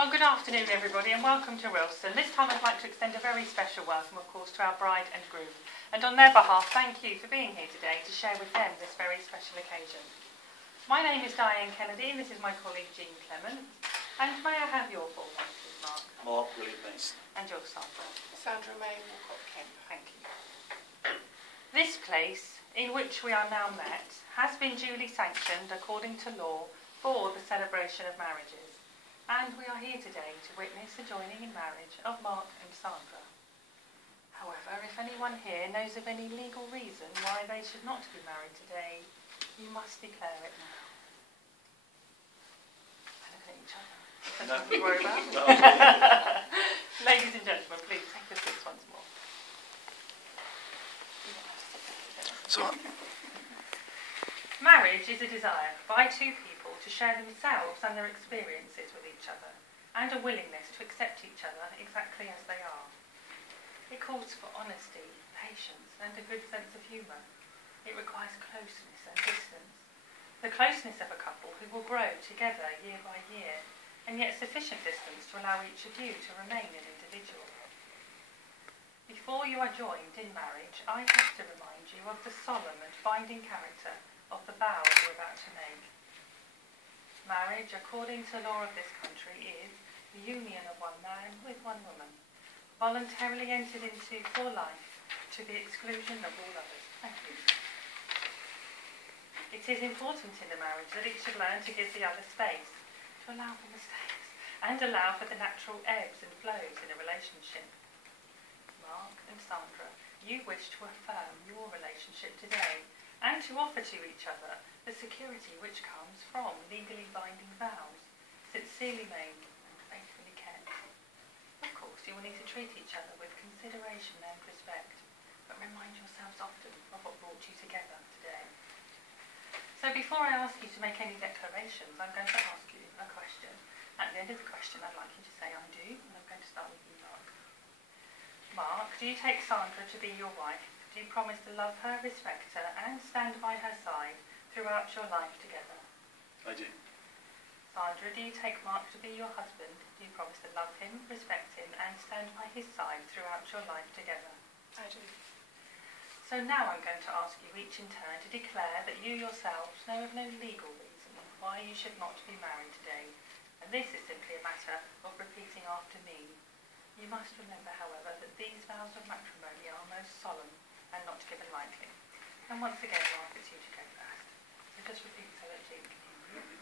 Well, good afternoon everybody and welcome to Wilson. This time I'd like to extend a very special welcome, of course, to our bride and groom. And on their behalf, thank you for being here today to share with them this very special occasion. My name is Diane Kennedy and this is my colleague Jean Clement. And may I have your full name, please, Mark? Mark William Mayson. And your Sandra? Sandra May Walcott Kemp. Thank you. This place, in which we are now met, has been duly sanctioned according to law for the celebration of marriages. And we are here today to witness the joining in marriage of Mark and Sandra. However, if anyone here knows of any legal reason why they should not be married today, you must declare it now. And look at each other. There's nothing to worry about. No. Ladies and gentlemen, please take your seats once more. Marriage is a desire by two people to share themselves and their experiences with each other, and a willingness to accept each other exactly as they are. It calls for honesty, patience, and a good sense of humour. It requires closeness and distance. The closeness of a couple who will grow together year by year, and yet sufficient distance to allow each of you to remain an individual. Before you are joined in marriage, I have to remind you of the solemn and binding character of the vows you're about to make. Marriage, according to the law of this country, is the union of one man with one woman, voluntarily entered into for life, to the exclusion of all others. Thank you. It is important in the marriage that each should learn to give the other space, to allow for mistakes, and allow for the natural ebbs and flows in a relationship. Mark and Sandra, you wish to affirm your relationship today, and to offer to each other the security which comes from legally binding vows, sincerely made and faithfully kept. Of course, you will need to treat each other with consideration and respect, but remind yourselves often of what brought you together today. So before I ask you to make any declarations, I'm going to ask you a question. At the end of the question, I'd like you to say I do, and I'm going to start with you, Mark. Mark, do you take Sandra to be your wife? Do you promise to love her, respect her, and stand by her side throughout your life together? I do. Sandra, do you take Mark to be your husband? Do you promise to love him, respect him, and stand by his side throughout your life together? I do. So now I'm going to ask you each in turn to declare that you yourselves know of no legal reason why you should not be married today, and this is simply a matter of repeating after me. You must remember, however, that these vows of matrimony are most solemn and not given lightly. And once again, Mark, it's you to go first. So just repeat so that Jean can hear you.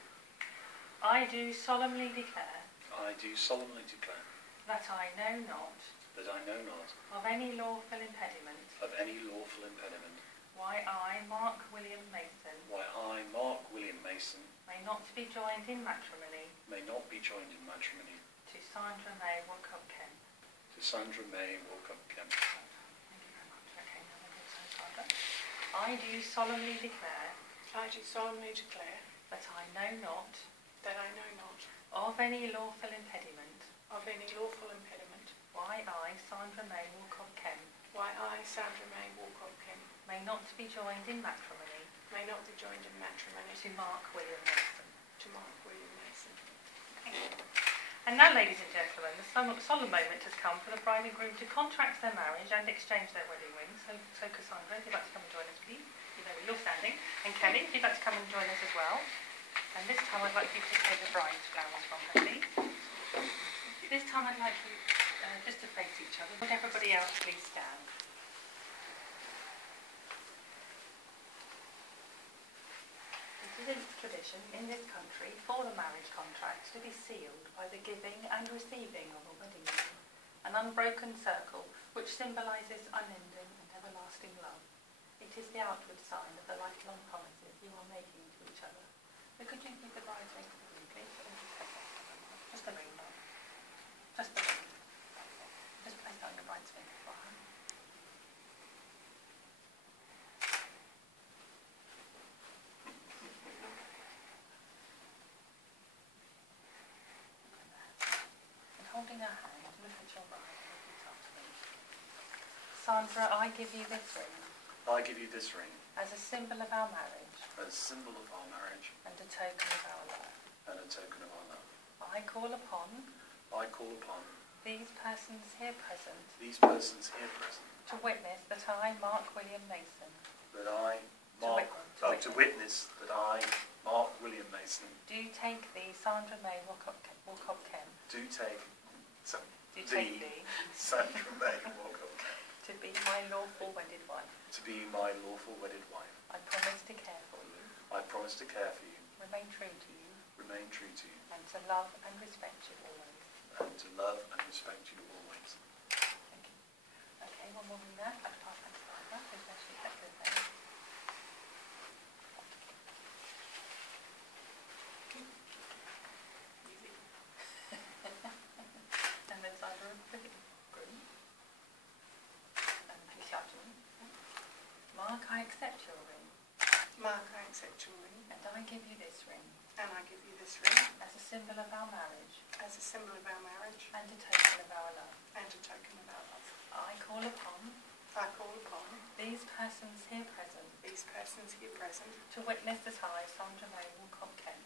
I do solemnly declare. I do solemnly declare. That I know not. That I know not. Of any lawful impediment. Of any lawful impediment. Why I, Mark William Mayson. Why I, Mark William Mayson. May not be joined in matrimony. May not be joined in matrimony. To Sandra May Walcott Kemp. To Sandra May Walcott Kemp. I do solemnly declare. I do solemnly declare. That I know not. That I know not. Of any lawful impediment. Of any lawful impediment. Why I, Sandra May Walcott Kemp. Why I, Sandra May Walcott Kemp. May not be joined in matrimony. May not be joined in matrimony. To Mark William Mayson. To Mark William Mayson. Thank you. And now, ladies and gentlemen, the solemn moment has come for the bride and groom to contract their marriage and exchange their wedding rings. So Cassandra, if you'd like to come and join us, please. You know where you're standing. And Kelly, if you'd like to come and join us as well. And this time I'd like you to take the bride's flowers from her, please. This time I'd like you just to face each other. Would everybody else please stand? It is tradition in this country for the marriage contract to be sealed by the giving and receiving of a wedding ring, an unbroken circle which symbolises unending and everlasting love. It is the outward sign of the lifelong promises you are making to each other. So could you give the bride's ring to the ring, please? Just the ring, Mark. Just the ring. Just place that on your bride's finger for her. Holding her hand, look at your bride and repeat after me. Sandra, I give you this ring. I give you this ring. As a symbol of our marriage. As a symbol of our marriage. And a token of our love. And a token of our love. I call upon. I call upon these persons here present to witness that I, Mark William Mayson, to witness that I, Mark William Mayson, do take thee, Sandra May Walcott Kemp, do take thee Sandra May Walcott Kemp, to be my lawful wedded wife. to be my lawful wedded wife. I promise to care for you, I promise to care for you, remain true to you, and to love and respect you always. and to love and respect you always. Thank you. Okay, one more thing there. I'd pass that to Sandra, who's going to be second then. And then Sandra, pretty good. And please shout to me. Mark, I accept your ring, Mark, I accept your ring, and I give you this ring and I give you this ring as a symbol of our marriage as a symbol of our marriage and a token of our love. and a token of our love. I call upon These persons here present to witness that I, Sandra May Walcott Kemp,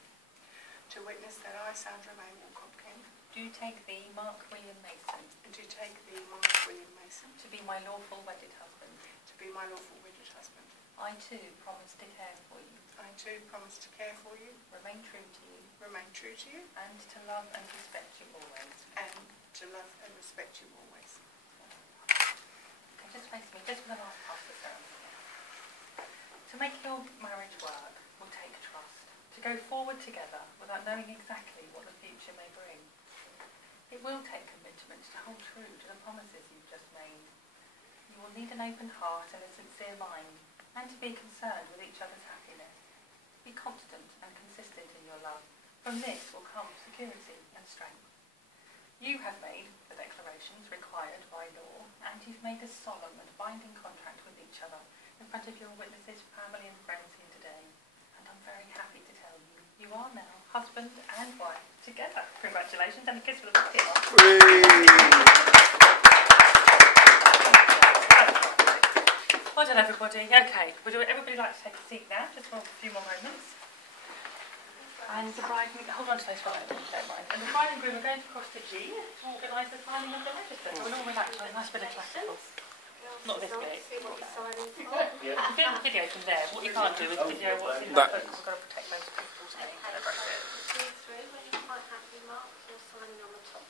to witness that I, Sandra May Walcott Kemp, do take thee, Mark William Mayson, do take thee, Mark William Mayson, to be my lawful wedded husband. to be my lawful wedded husband. I too promise to care for you, I too promise to care for you, remain true to you, remain true to you, and to love and respect you always. and to love and respect you always. Okay, just face me, just for the last part of the ceremony. To make your marriage work will take trust. To go forward together without knowing exactly what the future may bring. It will take commitment to hold true to the promises you've just made. You will need an open heart and a sincere mind, and to be concerned with each other's happiness. Be constant and consistent in your love. From this will come security and strength. You have made the declarations required by law, and you've made a solemn and binding contract with each other in front of your witnesses, family and friends here today. And I'm very happy to tell you, you are now husband and wife together. Congratulations, and a kiss for the bucket. Well done, everybody. Okay, would everybody like to take a seat now, just for a few more moments? And the bride, hold on to those phones, don't mind. And the bride and groom are going to cross the G to organise the signing of the register. So we'll all relax on a nice bit of clapping. Not this bit. Video from there. What you can't do is video what's in the book, because we've got to protect those people's names and addresses. When you're quite happy, Mark, you're signing on the top